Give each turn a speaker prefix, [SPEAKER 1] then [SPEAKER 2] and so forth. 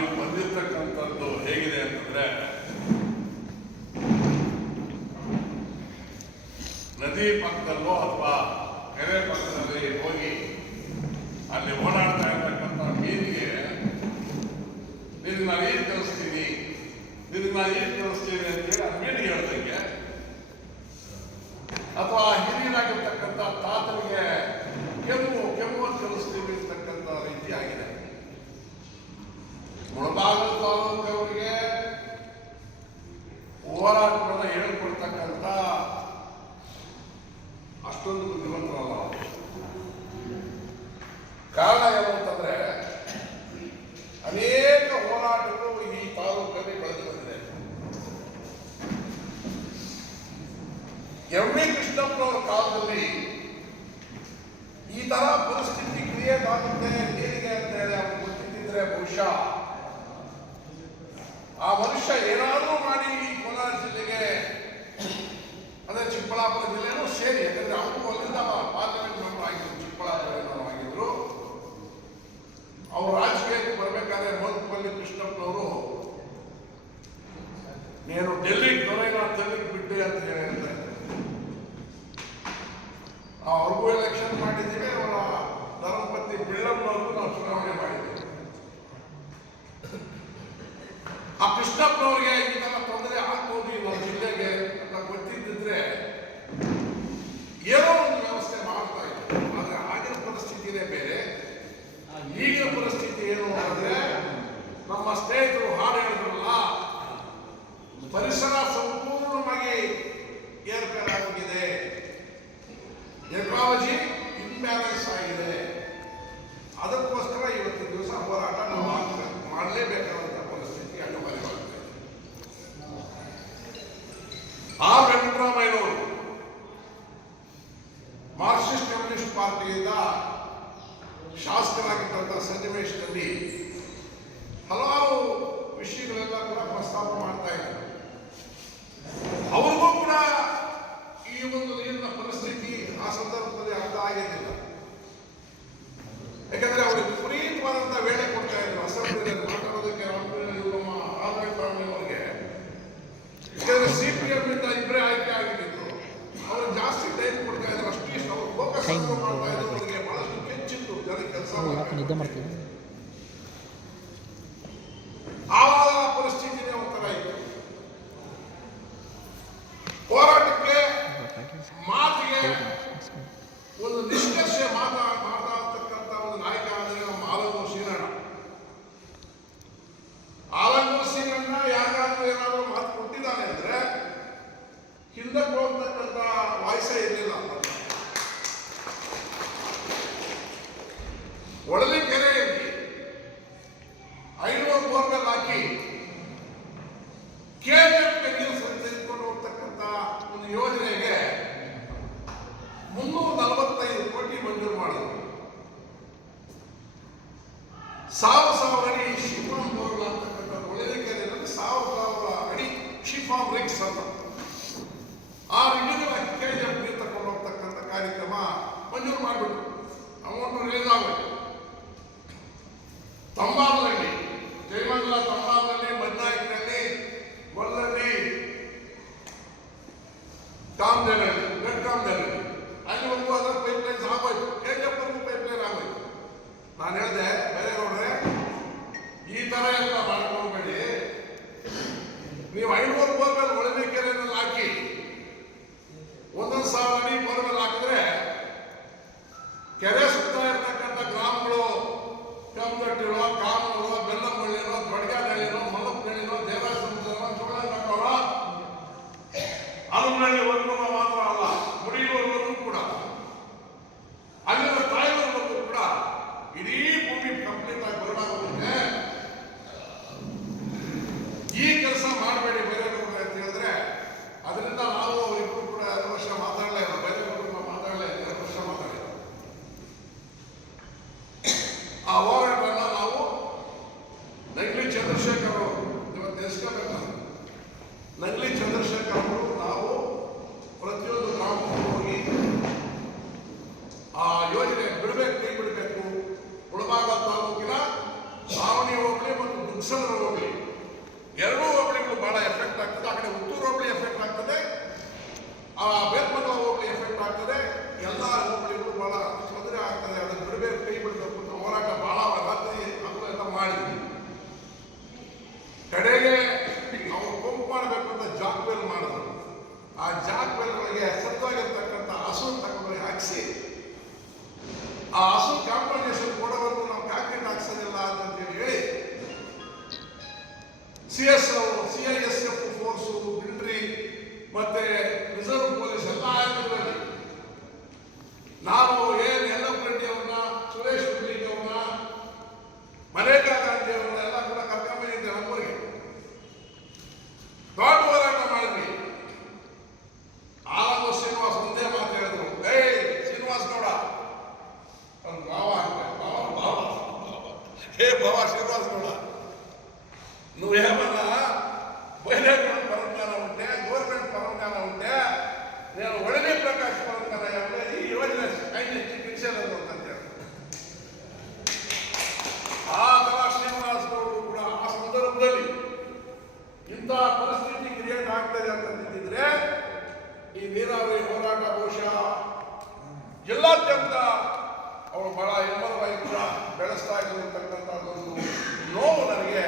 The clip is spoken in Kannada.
[SPEAKER 1] ನಾವಿಲ್ಲಿ ಬಂದಿರ್ತಕ್ಕಂಥದ್ದು ಹೇಗಿದೆ ಅಂತಂದ್ರೆ, ನದಿ ಪಕ್ಕದಲ್ಲೋ ಅಥವಾ ಕೆರೆ ಪಕ್ಕದಲ್ಲಿ ಹೋಗಿ ಅಲ್ಲಿ ಓಡಾಡ್ತಾ ಇರ್ತಕ್ಕಂಥ ಮೀನಿಗೆ ನಿನ್ನ ನಾನು ಏನು ಕಲಿಸ್ತೀನಿ ನಿನ್ನ ನಾನು ಏನು ಅಂತೇಳಿ ಆ ಮೀನಿಗೆ ಹೇಳ್ದಂಗೆ ಅಥವಾ ಹಿರಿಯರಾಗಿರ್ತಕ್ಕಂಥ ತಾತನಿಗೆ ಕೆಮ್ಮು ಕೆಮ್ಮು ಕಲಿಸ್ತೀವಿ ಅಂತಕ್ಕಂಥ ರೀತಿ ಆಗಿದೆ ಮುಳಬಾಗಿಲು ತಾಲೂಕವರಿಗೆ ಹೋರಾಟವನ್ನು ಹೇಳಿಕೊಡ್ತಕ್ಕಂಥ ಅಷ್ಟೊಂದು ಬುದ್ಧಿವಂತರಲ್ಲ. ಕಾರಣ ಏನು ಅಂತಂದ್ರೆ ಅನೇಕ ಹೋರಾಟಗಳು ಈ ತಾಲೂಕಲ್ಲಿ ಬೆಳೆದು ಬಂದಿದೆ ಎಂ ವಿ ಕೃಷ್ಣಪ್ಪನವರ ಕಾಲದಲ್ಲಿ ಈ ತರ ಪರಿಸ್ಥಿತಿ ಕ್ರಿಯೇಟ್ ಆಗುತ್ತೆ ಹೇಗೆ ಅಂತ ಹೇಳಿ ಅವ್ರು ಗೊತ್ತಿದ್ದರೆ ಬಹುಶಃ ಆ ಮನುಷ್ಯ ಏನಾದರೂ ಮಾಡಿ ಕೋಲಾರ ಜಿಲ್ಲೆಗೆ ಅಂದರೆ ಚಿಕ್ಕಬಳ್ಳಾಪುರ ಜಿಲ್ಲೆನೂ ಸೇರಿ ಯಾಕಂದ್ರೆ ಅವರು ಅಲ್ಲಿಂದ ಪಾರ್ಲಿಮೆಂಟ್ ಮೆಂಬರ್ ಆಗಿದ್ರು ಚಿಕ್ಕಬಳ್ಳಾಪುರ ಏನೋ ಆಗಿದ್ರು ಅವ್ರು ರಾಜಕೀಯಕ್ಕೆ ಬರಬೇಕಾದ್ರೆ ಮೋದಪಲ್ಲಿ ಕೃಷ್ಣಪ್ಪನವರು ನೀನು ಡೆಲ್ಲಿ ದೊರೆನ ತೆಲ್ಲಿಗೆ ಬಿಟ್ಟೆ ಅಂತ ಹೇಳಿರ್ತಾರೆ ಅವ್ರಿಗೂ ಎಲೆಕ್ಷನ್ ಮಾಡಿದ್ದೀವಿ ಅವರ ಧರ್ಮಪತಿ ಬಿಳ್ಳಮ್ಮನವ್ರಿಗೂ ನಾವು ಚುನಾವಣೆ ಮಾಡಿದ್ದೀವಿ ಆ ಕೃಷ್ಣಪ್ಪನವ್ರಿಗೆ ಈ ತರ ತೊಂದರೆ ಆಗ್ಬೋದು ಈ ನಮ್ಮ ಜಿಲ್ಲೆಗೆ ಅಂತ ಗೊತ್ತಿದ್ದಿದ್ರೆ ಏನೋ ಒಂದು ವ್ಯವಸ್ಥೆ ಮಾಡ್ತಾ ಇತ್ತು ಆದ್ರೆ ಆಗಿನ ಪರಿಸ್ಥಿತಿನೇ ಬೇರೆ ಈಗಿನ ಪರಿಸ್ಥಿತಿ ಏನು ಅಂದ್ರೆ ಸ್ನೇಹಿತರು ಹಾಡು ಹೇಳಿದ್ರಲ್ಲ ಪರಿಸರ ಸಂಪೂರ್ಣವಾಗಿ ಏರ್ಪೇರಾಗಿದೆ ಎಕಾಲಜಿ ಇಂಬ್ಯಾಲೆನ್ಸ್ ಆಗಿದೆ. ಅದಕ್ಕೋಸ್ಕರ ಇವತ್ತು ದಿವಸ ಹೋರಾಟ ನಾವು ಮಾಡಲೇಬೇಕಾದಂಥ ಪರಿಸ್ಥಿತಿ ಅನಿವಾರ್ಯವಾಗಿದೆ ಆ ವೆಂಕಟರಾಮಯ್ಯನವರು ಮಾರ್ಕ್ಸಿಸ್ಟ್ ಕಮ್ಯುನಿಸ್ಟ್ ಪಾರ್ಟಿಯಿಂದ ಶಾಸಕರಾಗಿದ್ದಂಥ ಸನ್ನಿವೇಶದಲ್ಲಿ ಹಲವಾರು ಪ್ರಸ್ತಾಪ ಮಾಡ್ತಾ ಇದ್ದಾರೆ ಅವ್ರಿಗೂ ಕೂಡ ಈ ಒಂದು ನೀರಿನ ಪರಿಸ್ಥಿತಿ ಆ ಸಂದರ್ಭದಲ್ಲಿ ಅರ್ಥ ಆಗಿರಲಿಲ್ಲ. ಯಾಕಂದ್ರೆ ಅವ್ರಿಗೆ ವಿಪರೀತವಾದಂಥ ವೇಳೆ ಕೊಡ್ತಾ ಇದ್ರು. ಅಸೆಂಬ್ಲಿಯಲ್ಲಿ ಮಾತಾಡೋದಕ್ಕೆ ಅವರಿಗೆ. ಯಾಕಂದ್ರೆ ಸಿಪಿಎಂ ಇಂದ ಇಬ್ಬರೇ ಆಯ್ಕೆ ಆಗಿದ್ದು ಅವ್ರು ಜಾಸ್ತಿ ಟೈಮ್ ಕೊಡ್ತಾ ಇದ್ರು. ಅಷ್ಟಿಷ್ಟು ಅವ್ರು ಫೋಕಸ್ ಮಾಡ್ತಾ ಇದ್ರು. ಅವರಿಗೆ ಬಹಳಷ್ಟು ಹೆಚ್ಚಿತ್ತು ಜನ ಕೆಲಸ
[SPEAKER 2] ಯಾಕೆ
[SPEAKER 1] ಹಿಂದಕ್ಕೆ ಹೋಗ್ತಕ್ಕಂಥ ವಾಯ್ಸೇ ಇರಲಿಲ್ಲ ಒಡಲಿ ಕೆರೆಯಲ್ಲಿ ಐನೂರು ಬೋರ್ವೆಲ್ ಹಾಕಿ ಕೆಜಿಎಫ್ಗೆ ನೀರು ತೆಗೆದುಕೊಂಡು ಹೋಗ್ತಕ್ಕಂಥ ಒಂದು ಯೋಜನೆಗೆ ಮುನ್ನೂರ ನಲವತ್ತೈದು ಕೋಟಿ ಮಂಜೂರು ಮಾಡಿದ್ರು. ಸಾವಿರ ಸಾವಿರ ಅಡಿ ಶಿಫಾಮ್ ಬೋರ್ವೆಲ್ ಅಂತಕ್ಕಂಥ ಒಳ್ಳೆ ಕೆರೆಯಲ್ಲಿ ಸಾವಿರ ಸಾವಿರ ಅಡಿ ಶಿಫಾಮ್ ರಿಕ್ಸ್ ಅಂತ. ಆ ರಿಡ್ಯುಗಳ ಕೆಜಿಎಫ್ ನೀರು ತಗೊಂಡು ಹೋಗ್ತಕ್ಕಂಥ ಕಾರ್ಯಕ್ರಮ ಮಂಜೂರು ಮಾಡಬೇಕು ಅಮೌಂಟ್ ರಿಲೀಸ್ ಆಗಬೇಕು ತಂಬಾಲಲ್ಲಿ ಜಯಮಂಗಲ ತಂಬಾಲಲ್ಲಿ ಮದ್ನಾಯಕನಲ್ಲಿ ಗೊಲ್ಲಲ್ಲಿ ಬೆಡ್ ಬೆಟ್ಕಾಮದಲ್ಲಿ ಅಲ್ಲಿ ಒಂದು ಅದರ ಪೈಪ್ ಲೈನ್ಸ್ ಆಗೋಯ್ತು. ಕೆಜಪ್ಪರ್ಗೂ ಪೈಪ್ ಲೈನ್ ಆಗೋಯ್ತು. ನಾನು ಹೇಳಿದೆ, ಬೇರೆ ನೋಡ್ರೆ, ಈ ತರ ಎಲ್ಲ ಮಾಡ್ಕೋಬೇಡಿ ನೀವು ಐನೂರು ಬೋರ್ವೆಲ್ ಒಂದೊಂದು ಸಾವಿರ ಅಡಿ ಬೋರ್ವೆಲ್ ಹಾಕಿದ್ರೆ ಕೆರೆ ಸುತ್ತ ಇರ್ತಕ್ಕಂಥ ಗ್ರಾಮಗಳು ಕಮ್ಮಗಟ್ಟಿರೋ ಕಾಮೂರು ಬೆಲ್ಲಮಳ್ಳಿರೋ ದೊಡ್ಡ ಆ ಹೋರಾಟವನ್ನು ನಾವು ನಗಲಿ ಚಂದ್ರಶೇಖರ್ ಅವರು ಇವತ್ತು ಎಸ್ಕೋಬೇಕ ನಗಲಿ ಚಂದ್ರಶೇಖರ್ ಅವರು ನಾವು ಪ್ರತಿಯೊಂದು ಗ್ರಾಮಕ್ಕೂ ಹೋಗಿ ಆ ಯೋಜನೆ ಬಿಡಬೇಕು, ಕೈ ಬಿಡಬೇಕು. ಉಳಭಾಗ ತಾಲೂಕಿನ ಸಾವಣಿ ಹೋಬಳಿ ಮತ್ತು ಬುಕ್ಸಂದ್ರ ಹೋಗಲಿ. ಎರಡೂ ಹೋಬಳಿಗಳು ಬಹಳ ಎಫೆಕ್ಟ್ ಆಗ್ತದೆ. ಆ ಕಡೆ ಹುತ್ತೂರು ಹೋಬಳಿ ಎಫೆಕ್ಟ್ ಆಗ್ತದೆ. ಆ ಬೇತ್ಮಂಗಲ ಹೋಬಳಿ ಎಫೆಕ್ಟ್ ಆಗ್ತದೆ. ಎಲ್ಲ ಮಾಡಬೇಕು ಅಂತ ಜಾಕ್ ವೆಲ್ ಮಾಡಿದ್ರು. ಆ ಜಾಕ್ ವೆಲ್ಗಳಿಗೆ ಸತ್ವಾಗಿರ್ತಕ್ಕಂಥ ಹಸು ತಗೊಂಡು ಹಾಕಿಸಿ, ಆ ಹಸು ಕಾಂಪನ್ಸೇಷನ್ ಕೊಡೋವರೆಗೂ ನಾವು ಕಾಂಕ್ರೀಟ್ ಹಾಕ್ಸೋದಿಲ್ಲ ಅಂತ ಹೇಳಿ C S C I S F force, military ಮತ್ತೆ ರಿಸರ್ವ್ ಪೊಲೀಸ್ ಎಲ್ಲ ಆಯ್ತು ನಾವು ಹೇ ಬಾವ ಶ್ರೀನಿವಾಸ್ ಗೌಡ నువ్వేమన్నా బహిరంగ పరంగానే ఉంటే గవర్నమెంట్ పరంగానే ఉంటే నేను ಒಳಗೆ ಪ್ರಕಾಶ್ ಪರಂಗಾನೆ ಅಂದ್ರೆ ಈ ಯೋಜನೆ ಕೈ ಚಿಕಿತ್ಸೆಯನ್ನು ಅಂತಂತೆ ಆ ತರ ಶ್ರೀನಿವಾಸ್ ಗೌಡರು ಕೂಡ ಆ ಸಂದರ್ಭದಲ್ಲಿ ಇಂತಹ ಪರಿಸ್ಥಿತಿ ಕ್ರಿಯೇಟ್ ಆಗ್ತದೆ ಅಂತ ನಿಂತಿದ್ರೆ ಈ ನೀರಾವರಿ ಹೋರಾಟ ಬಹುಶಃ ಜಿಲ್ಲಾದ್ಯಂತ ಅವರು ಬಹಳ ಹೆಮ್ಮರವಾಗಿ ಕೂಡ ಬೆಳೆಸ್ತಾ ಇದ್ರು ಒಂದು ನೋವು ನನಗೆ